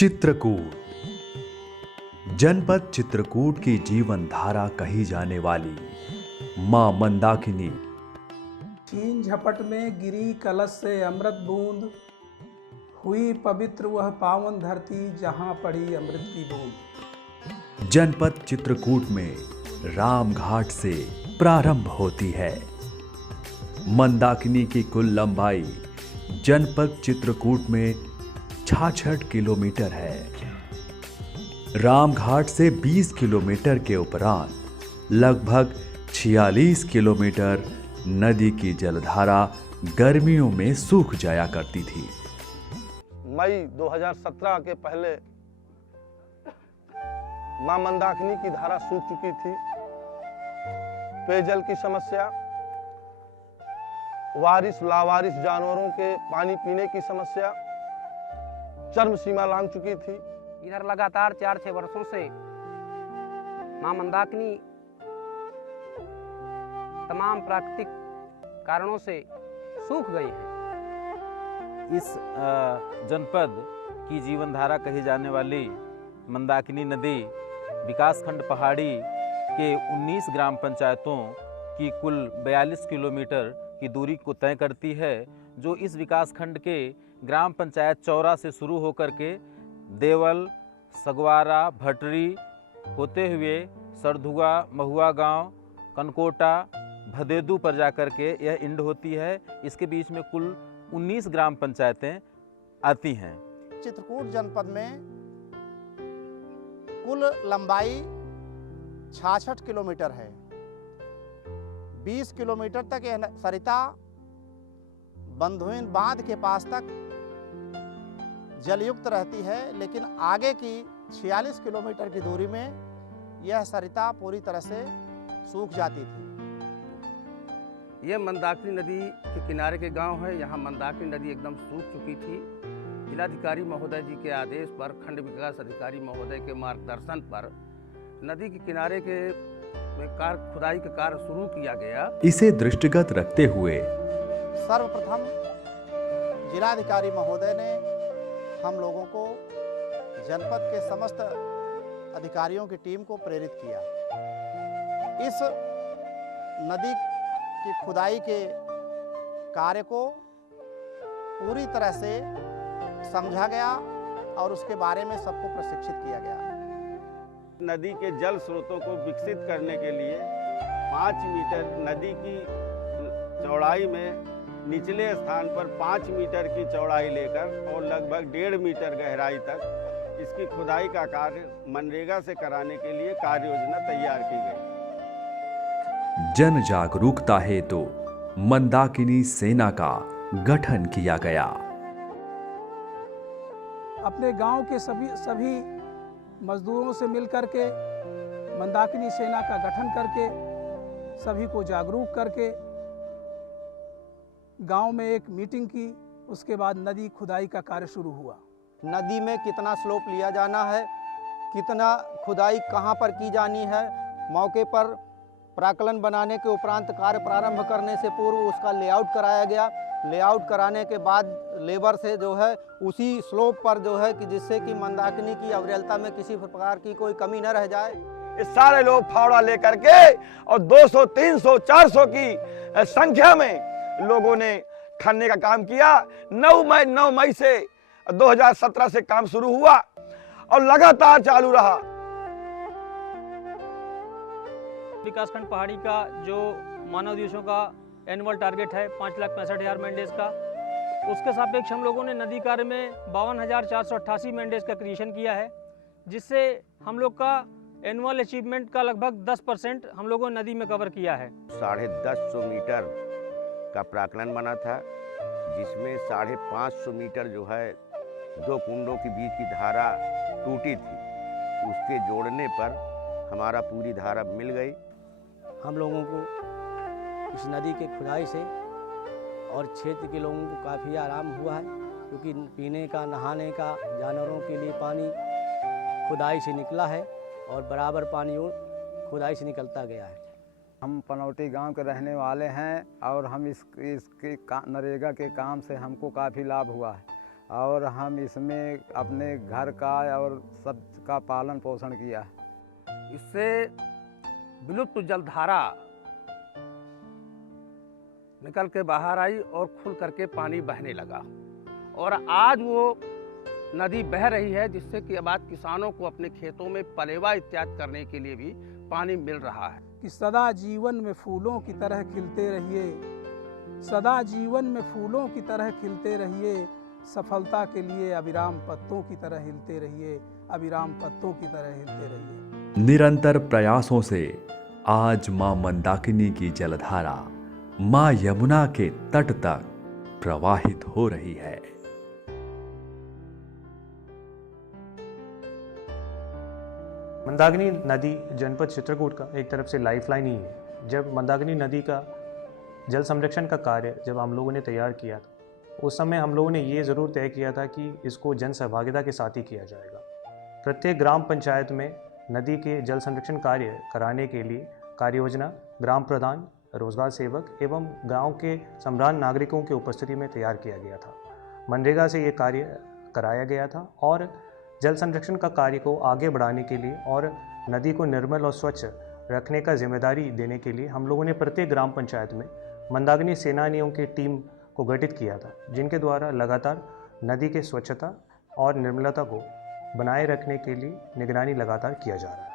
चित्रकूट जनपद चित्रकूट की जीवन धारा कही जाने वाली मां मंदाकिनी। छीन झपट में गिरी कलश से अमृत बूंद, हुई पवित्र वह पावन धरती जहां पड़ी अमृत की बूंद। जनपद चित्रकूट में रामघाट से प्रारंभ होती है। मंदाकिनी की कुल लंबाई जनपद चित्रकूट में 66 किलोमीटर है। रामघाट से 20 किलोमीटर के उपरांत लगभग 46 किलोमीटर नदी की जलधारा गर्मियों में सूख जाया करती थी। मई 2017 के पहले मां मंदाकिनी की धारा सूख चुकी थी। पेयजल की समस्या, वारिस लावारिस जानवरों के पानी पीने की समस्या चरम सीमा लांघ चुकी थी। इधर लगातार 4-6 वर्षों से मां मंदाकिनी तमाम प्राकृतिक कारणों से सूख गई है। इस जनपद की जीवन धारा कही जाने वाली मंदाकिनी नदी विकासखंड पहाड़ी के 19 ग्राम पंचायतों की कुल 42 किलोमीटर की दूरी को तय करती है, जो इस विकासखंड के ग्राम पंचायत चौरा से शुरू होकर के देवल, सगवारा, भटरी होते हुए सरधुआ, महुआ गांव, कनकोटा, भदेदू पर जाकर के यह इंड होती है। इसके बीच में कुल 19 ग्राम पंचायतें आती हैं। चित्रकूट जनपद में कुल लंबाई 66 किलोमीटर है। 20 किलोमीटर तक यह सरिता बंधुइन बांध के पास तक जलयुक्त रहती है, लेकिन आगे की 46 किलोमीटर की दूरी में यह सरिता पूरी तरह से सूख जाती थी। ये मंदाकिनी नदी के किनारे के गांव है। यहाँ मंदाकिनी नदी एकदम सूख चुकी थी। जिलाधिकारी महोदय जी के आदेश पर, खंड विकास अधिकारी महोदय के मार्गदर्शन पर नदी के किनारे के खुदाई का कार्य शुरू किया गया। इसे दृष्टिगत रखते हुए सर्वप्रथम जिलाधिकारी महोदय ने हम लोगों को जनपद के समस्त अधिकारियों की टीम को प्रेरित किया। इस नदी की खुदाई के कार्य को पूरी तरह से समझा गया और उसके बारे में सबको प्रशिक्षित किया गया। नदी के जल स्रोतों को विकसित करने के लिए 5 मीटर नदी की चौड़ाई में निचले स्थान पर 5 मीटर की चौड़ाई लेकर और लगभग 1.5 मीटर गहराई तक इसकी खुदाई का कार्य मनरेगा से कराने के लिए कार्य योजना तैयार की गई। जन जागरूकता हेतु मंदाकिनी सेना का गठन किया गया। अपने गांव के सभी मजदूरों से मिलकर के मंदाकिनी सेना का गठन करके सभी को जागरूक करके गांव में एक मीटिंग की। उसके बाद नदी खुदाई का कार्य शुरू हुआ। नदी में कितना स्लोप लिया जाना है, कितना खुदाई कहां पर की जानी है, मौके पर प्राकलन बनाने के उपरांत कार्य प्रारंभ करने से पूर्व उसका लेआउट कराया गया। लेआउट कराने के बाद लेबर से जो है उसी स्लोप पर जो है कि जिससे कि मंदाकिनी की अविरलता में किसी प्रकार की कोई कमी न रह जाए। ये सारे लोग फावड़ा लेकर के और 200, 300, 400 की संख्या में लोगों ने खनने का काम किया। 9 मई से 2017 से काम शुरू हुआ और लगातार चालू रहा। विकासखंड पहाड़ी का जो मानव दिवसों का एनुअल टारगेट है 5,65,000 मैनडेज का, उसके सापेक्ष हम लोगों ने नदी कार्य में 52,488 मैनडेज का क्रिएशन किया है, जिससे हम लोग का एनुअल अचीवमेंट का लगभग 10% हम लोगों ने नदी में कवर किया है। 150 मीटर का प्राकलन बना था, जिसमें 550 मीटर जो है 2 कुंडों के बीच की धारा टूटी थी। उसके जोड़ने पर हमारा पूरी धारा मिल गई। हम लोगों को इस नदी के खुदाई से और क्षेत्र के लोगों को काफ़ी आराम हुआ है, क्योंकि पीने का, नहाने का, जानवरों के लिए पानी खुदाई से निकला है और बराबर पानी खुदाई से निकलता गया है। हम पनौटी गांव के रहने वाले हैं और हम इसके नरेगा के काम से हमको काफ़ी लाभ हुआ है। और हम इसमें अपने घर का और सब का पालन पोषण किया। इससे विलुप्त जलधारा निकल के बाहर आई और खुल करके पानी बहने लगा और आज वो नदी बह रही है, जिससे कि अब आज किसानों को अपने खेतों में पलेवा इत्यादि करने के लिए भी पानी मिल रहा है। कि सदा जीवन में फूलों की तरह खिलते रहिए, सदा जीवन में फूलों की तरह खिलते रहिए, सफलता के लिए अविराम पत्तों की तरह हिलते रहिए, अविराम पत्तों की तरह हिलते रहिए। निरंतर प्रयासों से आज मां मंदाकिनी की जलधारा मां यमुना के तट तक प्रवाहित हो रही है। मंदाकिनी नदी जनपद चित्रकूट का एक तरफ से लाइफलाइन ही है। जब मंदाकिनी नदी का जल संरक्षण का कार्य जब हम लोगों ने तैयार किया था, उस समय हम लोगों ने ये ज़रूर तय किया था कि इसको जन सहभागिता के साथ ही किया जाएगा। प्रत्येक ग्राम पंचायत में नदी के जल संरक्षण कार्य कराने के लिए कार्य योजना ग्राम प्रधान, रोजगार सेवक एवं गांव के सम्राट नागरिकों की उपस्थिति में तैयार किया गया था। मनरेगा से ये कार्य कराया गया था और जल संरक्षण का कार्य को आगे बढ़ाने के लिए और नदी को निर्मल और स्वच्छ रखने का जिम्मेदारी देने के लिए हम लोगों ने प्रत्येक ग्राम पंचायत में मंदाकिनी सेनानियों की टीम को गठित किया था, जिनके द्वारा लगातार नदी के स्वच्छता और निर्मलता को बनाए रखने के लिए निगरानी लगातार किया जा रहा है।